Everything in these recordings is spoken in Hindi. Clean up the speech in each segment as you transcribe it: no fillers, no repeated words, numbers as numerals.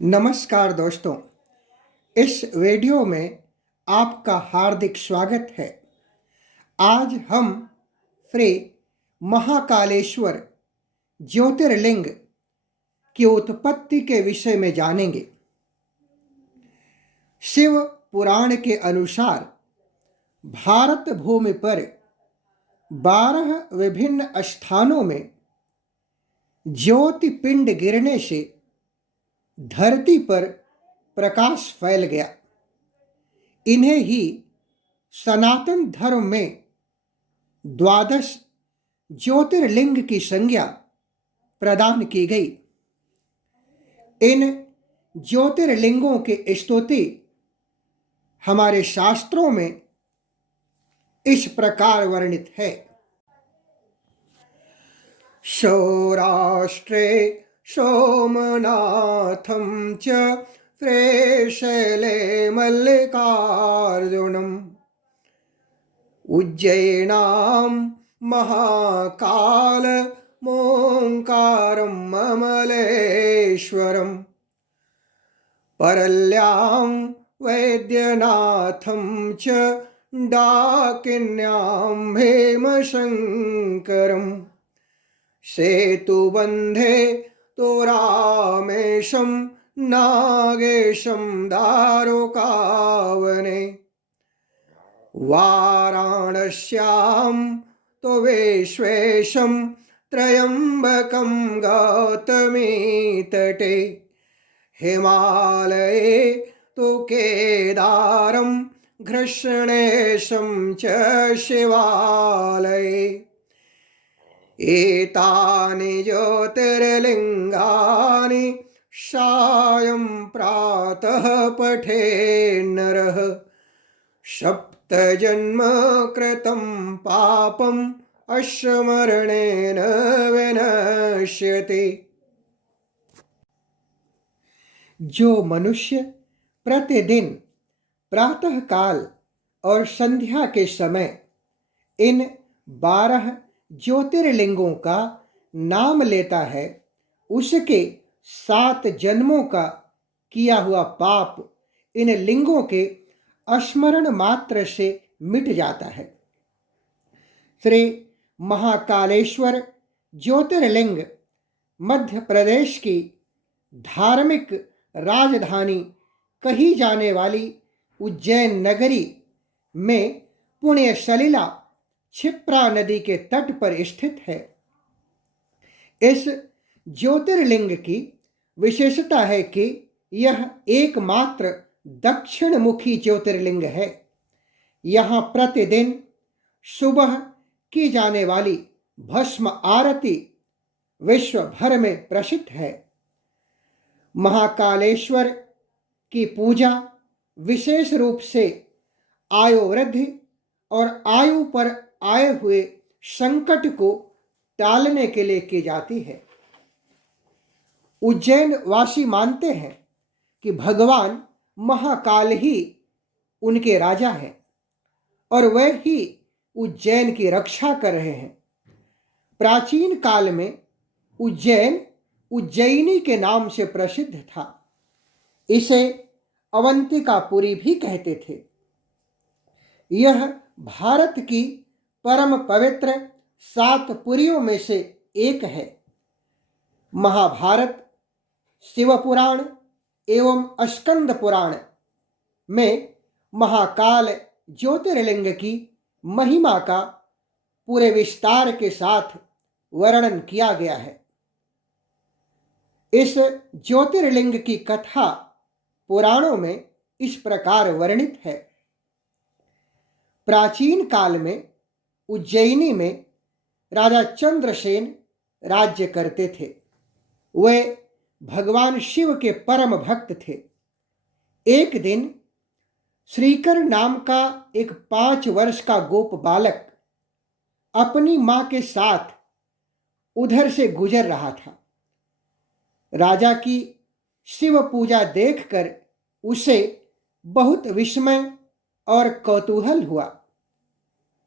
नमस्कार दोस्तों, इस वीडियो में आपका हार्दिक स्वागत है। आज हम श्री महाकालेश्वर ज्योतिर्लिंग की उत्पत्ति के विषय में जानेंगे। शिव पुराण के अनुसार भारत भूमि पर 12 विभिन्न स्थानों में ज्योति पिंड गिरने से धरती पर प्रकाश फैल गया। इन्हें ही सनातन धर्म में 12 ज्योतिर्लिंग की संज्ञा प्रदान की गई। इन ज्योतिर्लिंगों की स्तुति हमारे शास्त्रों में इस प्रकार वर्णित है। सौराष्ट्रे सोमनाथं च श्रीशैले मल्लिकार्जुनम् उज्जयिनां महाकालमोङ्कारम् अमलेश्वरम् परल्यां वैद्यनाथं च डाकिन्यां भीमशङ्करम् सेतुबन्धे तो रामेशं नागेशं दारुकावने वाराणस्यां तो विश्वेशं त्र्यम्बकं गौतमीतटे हिमालये तो केदारं घृष्णेशं च शिवालये एतानि ज्योतिर्लिङ्गानि सायं प्रातः पठेन्नरः सप्तजन्म कृतं पापम् अस्मरणेन विनश्यति। जो मनुष्य प्रतिदिन प्रातः काल और संध्या के समय इन 12 ज्योतिर्लिंगों का नाम लेता है, उसके 7 जन्मों का किया हुआ पाप इन लिंगों के स्मरण मात्र से मिट जाता है। श्री महाकालेश्वर ज्योतिर्लिंग मध्य प्रदेश की धार्मिक राजधानी कही जाने वाली उज्जैन नगरी में पुण्य सलिला क्षिप्रा नदी के तट पर स्थित है। इस ज्योतिर्लिंग की विशेषता है कि यह एकमात्र दक्षिण मुखी ज्योतिर्लिंग है। यहाँ प्रतिदिन सुबह की जाने वाली भस्म आरती विश्व भर में प्रसिद्ध है। महाकालेश्वर की पूजा विशेष रूप से आयु वृद्धि और आयु पर आए हुए संकट को टालने के लिए की जाती है। उज्जैन वासी मानते हैं कि भगवान महाकाल ही उनके राजा हैं और वह ही उज्जैन की रक्षा कर रहे हैं। प्राचीन काल में उज्जैन उज्जयिनी के नाम से प्रसिद्ध था। इसे अवंतिकापुरी भी कहते थे। यह भारत की परम पवित्र 7 पुरियों में से एक है। महाभारत, शिव पुराण एवं स्कंद पुराण में महाकाल ज्योतिर्लिंग की महिमा का पूरे विस्तार के साथ वर्णन किया गया है। इस ज्योतिर्लिंग की कथा पुराणों में इस प्रकार वर्णित है। प्राचीन काल में उज्जयिनी में राजा चंद्रसेन राज्य करते थे। वे भगवान शिव के परम भक्त थे। एक दिन श्रीकर नाम का एक 5 वर्ष का गोप बालक अपनी मां के साथ उधर से गुजर रहा था। राजा की शिव पूजा देखकर उसे बहुत विस्मय और कौतूहल हुआ।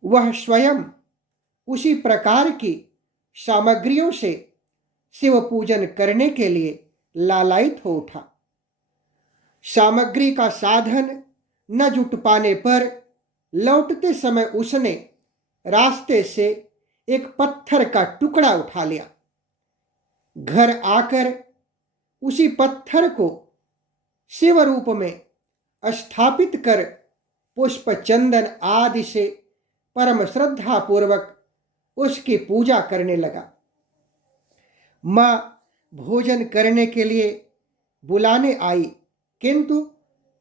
वह स्वयं उसी प्रकार की सामग्रियों से शिव पूजन करने के लिए लालायित हो उठा। सामग्री का साधन न जुट पाने पर लौटते समय उसने रास्ते से एक पत्थर का टुकड़ा उठा लिया। घर आकर उसी पत्थर को शिव रूप में स्थापित कर पुष्प चंदन आदि से परम श्रद्धा पूर्वक उसकी पूजा करने लगा। मां भोजन करने के लिए बुलाने आई, किंतु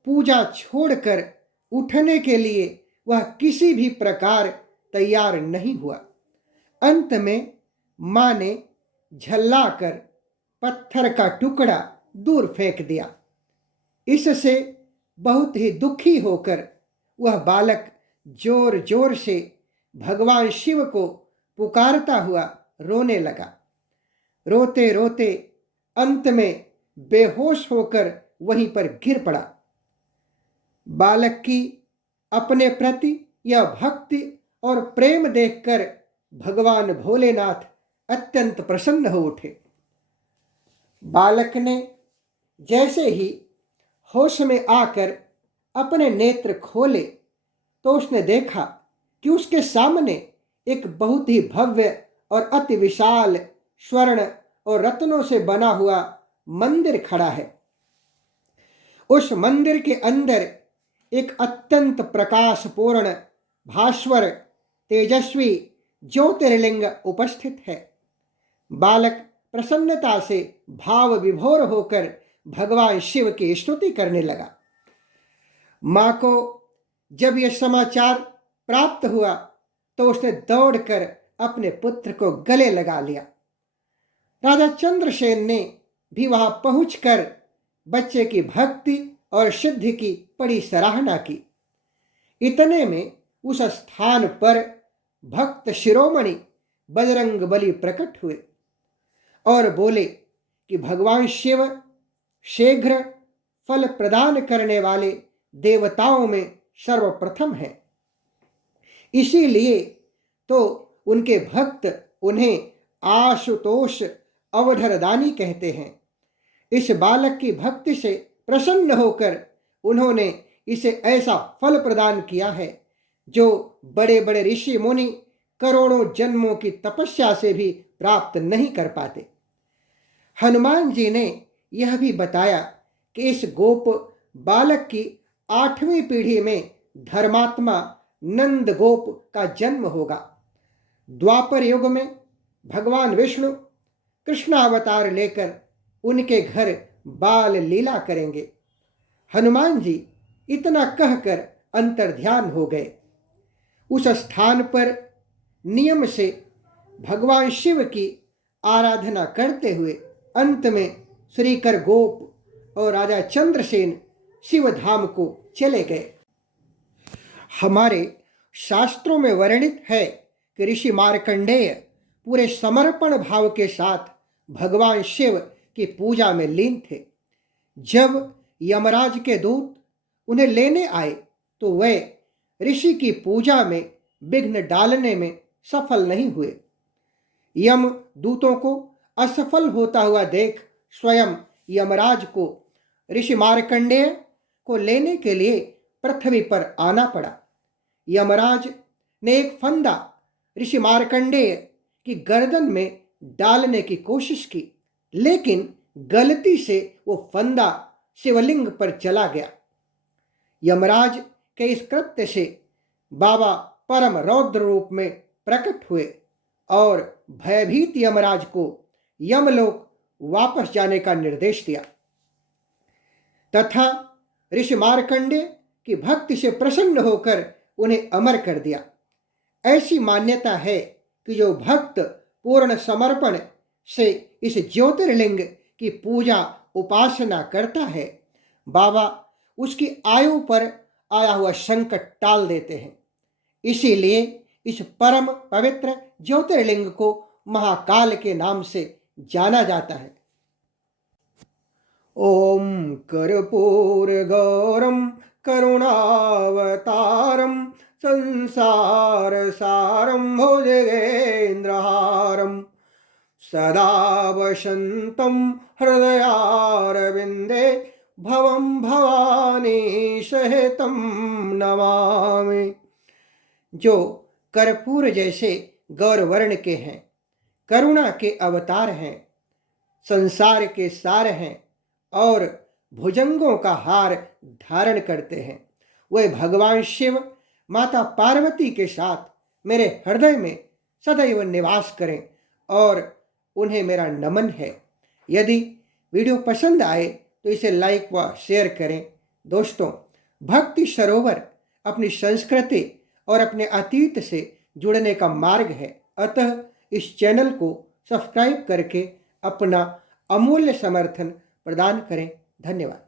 पूजा छोड़कर उठने के लिए वह किसी भी प्रकार तैयार नहीं हुआ। अंत में मां ने झल्लाकर पत्थर का टुकड़ा दूर फेंक दिया। इससे बहुत ही दुखी होकर वह बालक जोर जोर से भगवान शिव को पुकारता हुआ रोने लगा। रोते रोते अंत में बेहोश होकर वहीं पर गिर पड़ा। बालक की अपने प्रति यह भक्ति और प्रेम देखकर भगवान भोलेनाथ अत्यंत प्रसन्न हो उठे। बालक ने जैसे ही होश में आकर अपने नेत्र खोले तो उसने देखा कि उसके सामने एक बहुत ही भव्य और अति विशाल स्वर्ण और रत्नों से बना हुआ मंदिर खड़ा है। उस मंदिर के अंदर एक अत्यंत प्रकाशपूर्ण भास्वर तेजस्वी ज्योतिर्लिंग उपस्थित है। बालक प्रसन्नता से भाव विभोर होकर भगवान शिव की स्तुति करने लगा। मां को जब यह समाचार प्राप्त हुआ तो उसने दौड़कर अपने पुत्र को गले लगा लिया। राजा चंद्रसेन ने भी वहां पहुंचकर बच्चे की भक्ति और सिद्धि की बड़ी सराहना की। इतने में उस स्थान पर भक्त शिरोमणि बजरंग बली प्रकट हुए और बोले कि भगवान शिव शीघ्र फल प्रदान करने वाले देवताओं में सर्वप्रथम है, इसीलिए तो उनके भक्त उन्हें आशुतोष अवधरदानी कहते हैं। इस बालक की भक्ति से प्रसन्न होकर उन्होंने इसे ऐसा फल प्रदान किया है जो बड़े बड़े ऋषि मुनि करोड़ों जन्मों की तपस्या से भी प्राप्त नहीं कर पाते। हनुमान जी ने यह भी बताया कि इस गोप बालक की 8वीं पीढ़ी में धर्मात्मा नंद गोप का जन्म होगा। द्वापर युग में भगवान विष्णु कृष्णावतार लेकर उनके घर बाल लीला करेंगे। हनुमान जी इतना कहकर अंतर्ध्यान हो गए। उस स्थान पर नियम से भगवान शिव की आराधना करते हुए अंत में श्रीकर गोप और राजा चंद्रसेन शिव धाम को चले गए। हमारे शास्त्रों में वर्णित है कि ऋषि मार्कंडेय पूरे समर्पण भाव के साथ भगवान शिव की पूजा में लीन थे। जब यमराज के दूत उन्हें लेने आए तो वे ऋषि की पूजा में विघ्न डालने में सफल नहीं हुए। यम दूतों को असफल होता हुआ देख स्वयं यमराज को ऋषि मार्कंडेय को लेने के लिए पृथ्वी पर आना पड़ा। यमराज ने एक फंदा ऋषि मार्कंडेय की गर्दन में डालने की कोशिश की, लेकिन गलती से वो फंदा शिवलिंग पर चला गया। यमराज के इस कृत्य से बाबा परम रौद्र रूप में प्रकट हुए और भयभीत यमराज को यमलोक वापस जाने का निर्देश दिया तथा ऋषि मार्कंडेय की भक्ति से प्रसन्न होकर उन्हें अमर कर दिया। ऐसी मान्यता है कि जो भक्त पूर्ण समर्पण से इस ज्योतिर्लिंग की पूजा उपासना करता है, बाबा उसकी आयु पर आया हुआ संकट टाल देते हैं। इसीलिए इस परम पवित्र ज्योतिर्लिंग को महाकाल के नाम से जाना जाता है। ओम कर्पूर गौरम करुणावतारम संसार सारम भुजगेन्द्रहारम सदा वसन्तं हृदयारविन्दे भवं भवानी सहितं नमामि। जो कर्पूर जैसे गौरवर्ण के हैं, करुणा के अवतार हैं, संसार के सार हैं और भुजंगों का हार धारण करते हैं, वे भगवान शिव माता पार्वती के साथ मेरे हृदय में सदैव निवास करें और उन्हें मेरा नमन है। यदि वीडियो पसंद आए तो इसे लाइक व शेयर करें। दोस्तों, भक्ति सरोवर अपनी संस्कृति और अपने अतीत से जुड़ने का मार्ग है, अतः इस चैनल को सब्सक्राइब करके अपना अमूल्य समर्थन प्रदान करें। धन्यवाद।